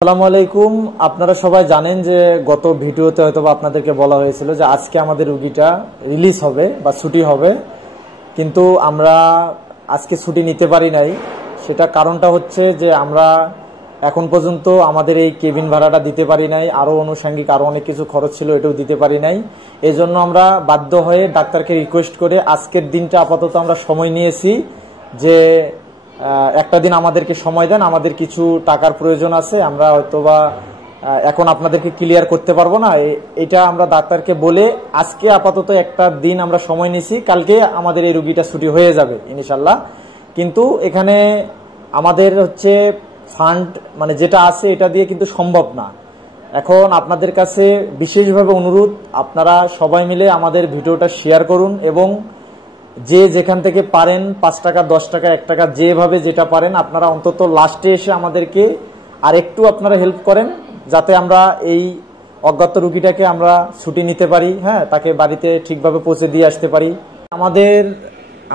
আসসালামু আলাইকুম। আপনারা সবাই জানেন যে গত ভিডিওতে হয়তো আপনাদেরকে বলা হয়েছিল যে আজকে আমাদের রুগীটা রিলিজ হবে বা ছুটি হবে, কিন্তু আমরা আজকে ছুটি নিতে পারি নাই। সেটা কারণটা হচ্ছে যে আমরা এখন পর্যন্ত আমাদের এই কেবিন ভাড়াটা দিতে পারি নাই, আরও আনুষঙ্গিক আরও অনেক কিছু খরচ ছিল, এটাও দিতে পারি নাই। এই জন্য আমরা বাধ্য হয়ে ডাক্তারকে রিকোয়েস্ট করে আজকের দিনটা আপাতত আমরা সময় নিয়েছি যে একটা দিন আমাদেরকে সময় দেন, আমাদের কিছু টাকার প্রয়োজন আছে, আমরা হয়তোবা এখন আপনাদেরকে ক্লিয়ার করতে পারবো না। এটা আমরা ডাক্তারকে বলে আজকে আপাতত একটা দিন আমরা সময় নিছি, কালকে আমাদের এই রুগীটা ছুটি হয়ে যাবে ইনশাল্লাহ। কিন্তু এখানে আমাদের হচ্ছে ফান্ড মানে যেটা আছে এটা দিয়ে কিন্তু সম্ভব না। এখন আপনাদের কাছে বিশেষভাবে অনুরোধ, আপনারা সবাই মিলে আমাদের ভিডিওটা শেয়ার করুন এবং যে যেখান থেকে পারেন 5 টাকা 10 টাকা 1 টাকা যেভাবে যেটা পারেন আপনারা অন্তত লাস্টে এসে আমাদেরকে আর একটু আপনারা হেল্প করেন, যাতে আমরা এই অজ্ঞাত রুগীটাকে আমরা ছুটি নিতে পারি, হ্যাঁ, তাকে বাড়িতে ঠিকভাবে পৌঁছে দিয়ে আসতে পারি।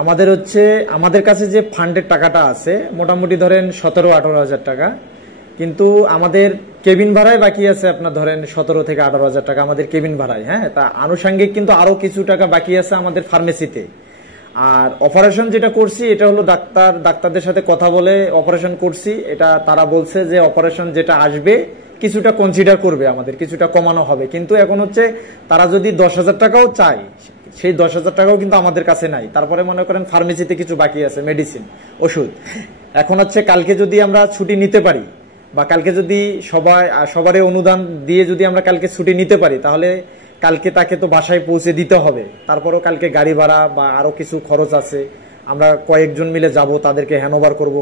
আমাদের হচ্ছে আমাদের কাছে যে ফান্ডের টাকাটা আছে মোটামুটি ধরেন 17-18 হাজার টাকা, কিন্তু আমাদের কেবিন ভাড়ায় বাকি আছে আপনার ধরেন 17 থেকে 18 হাজার টাকা আমাদের কেবিন ভাড়ায়, হ্যাঁ। তা আনুষঙ্গিক কিন্তু আরো কিছু টাকা বাকি আছে আমাদের ফার্মেসিতে। আর অপারেশন যেটা করছি এটা হলো ডাক্তারদের সাথে কথা বলে অপারেশন করছি। এটা তারা বলছে যে অপারেশন যেটা আসবে কিছুটা কনসিডার করবে, আমাদের কিছুটা কমানো হবে। কিন্তু এখন হচ্ছে তারা যদি 10,000 টাকাও চায়, সেই 10,000 টাকাও কিন্তু আমাদের কাছে নাই। তারপরে মনে করেন ফার্মেসিতে কিছু বাকি আছে, মেডিসিন, ওষুধ। এখন হচ্ছে কালকে যদি আমরা ছুটি নিতে পারি বা কালকে যদি সবারই অনুদান দিয়ে যদি আমরা কালকে ছুটি নিতে পারি, তাহলে কালকে তাকে তো বাসায় পৌঁছে দিতে হবে। তারপরও কালকে গাড়ি ভাড়া বা আরো কিছু খরচ আছে, আমরা কয়েকজন মিলে যাব, তাদেরকে হ্যান্ডওভার করবো,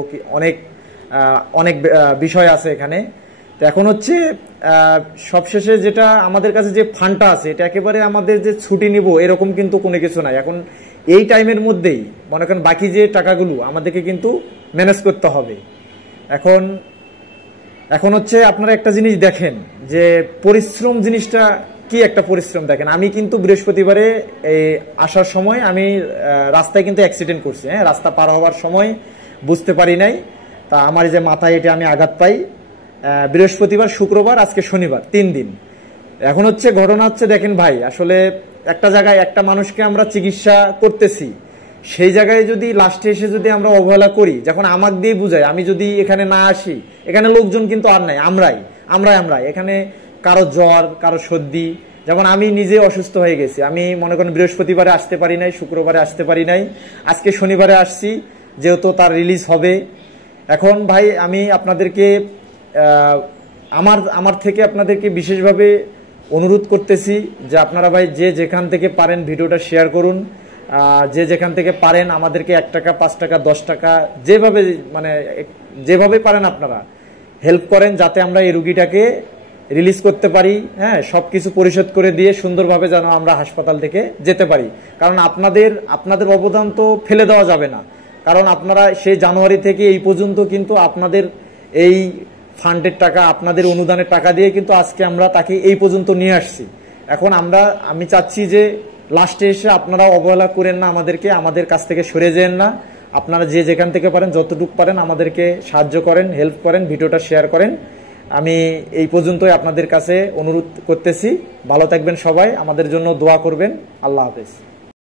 অনেক বিষয় আছে এখানে। তো এখন হচ্ছে সবশেষে যেটা আমাদের কাছে যে ফান্ডটা আছে এটা একেবারে আমাদের যে ছুটি নিব এরকম কিন্তু কোনো কিছু নাই। এখন এই টাইমের মধ্যেই মনে করেন বাকি যে টাকাগুলো আমাদেরকে কিন্তু ম্যানেজ করতে হবে। এখন হচ্ছে আপনারা একটা জিনিস দেখেন যে পরিশ্রম জিনিসটা কি, একটা পরিশ্রম দেখেন। আমি কিন্তু বৃহস্পতিবারে আসার সময় আমি রাস্তায় কিন্তু অ্যাক্সিডেন্ট করছি, হ্যাঁ, রাস্তা পার হওয়ার সময় বুঝতে পারি নাই, তা আমার যে মাথায় এটা আমি আঘাত পাই বৃহস্পতিবার, শুক্রবার, আজকে শনিবার, 3 দিন। এখন হচ্ছে ঘটনা হচ্ছে দেখেন ভাই, আসলে একটা জায়গায় একটা মানুষকে আমরা চিকিৎসা করতেছি, সেই জায়গায় যদি লাস্টে এসে যদি আমরা অবহেলা করি, যখন আমাকে দিয়ে বুঝায়, আমি যদি এখানে না আসি, এখানে লোকজন কিন্তু আর নাই, আমরাই এখানে কারো জ্বর, কারো সর্দি। যেমন আমি নিজে অসুস্থ হয়ে গেছি, আমি মনে করেন বৃহস্পতিবারে আসতে পারি নাই, শুক্রবারে আসতে পারি নাই, আজকে শনিবারে আসছি যেহেতু তার রিলিজ হবে। এখন ভাই আমি আপনাদেরকে আমার থেকে আপনাদেরকে বিশেষভাবে অনুরোধ করতেছি যে আপনারা ভাই যে যেখান থেকে পারেন ভিডিওটা শেয়ার করুন, যে যেখান থেকে পারেন আমাদেরকে 1 টাকা 5 টাকা 10 টাকা যেভাবে পারেন আপনারা হেল্প করেন, যাতে আমরা এই রুগীটাকে রিলিজ করতে পারি, হ্যাঁ, সবকিছু পরিশোধ করে দিয়ে সুন্দরভাবে যেন আমরা হাসপাতাল থেকে যেতে পারি। কারণ আপনাদের অবদান তো ফেলে দেওয়া যাবে না, কারণ আপনারা সেই জানুয়ারি থেকে এই পর্যন্ত কিন্তু আপনাদের এই ফান্ডের টাকা, আপনাদের অনুদানের টাকা দিয়ে কিন্তু আজকে আমরা তাকে এই পর্যন্ত নিয়ে আসছি। এখন আমি চাচ্ছি যে লাস্টে এসে আপনারা অবহেলা করেন না, আমাদের কাছ থেকে সরে যেন না। আপনারা যে যেখান থেকে পারেন যতটুকু পারেন আমাদেরকে সাহায্য করেন, হেল্প করেন, ভিডিওটা শেয়ার করেন। আমি এই পর্যন্তই আপনাদের কাছে অনুরোধ করতেছি। ভালো থাকবেন সবাই, আমাদের জন্য দোয়া করবেন। আল্লাহ হাফেজ।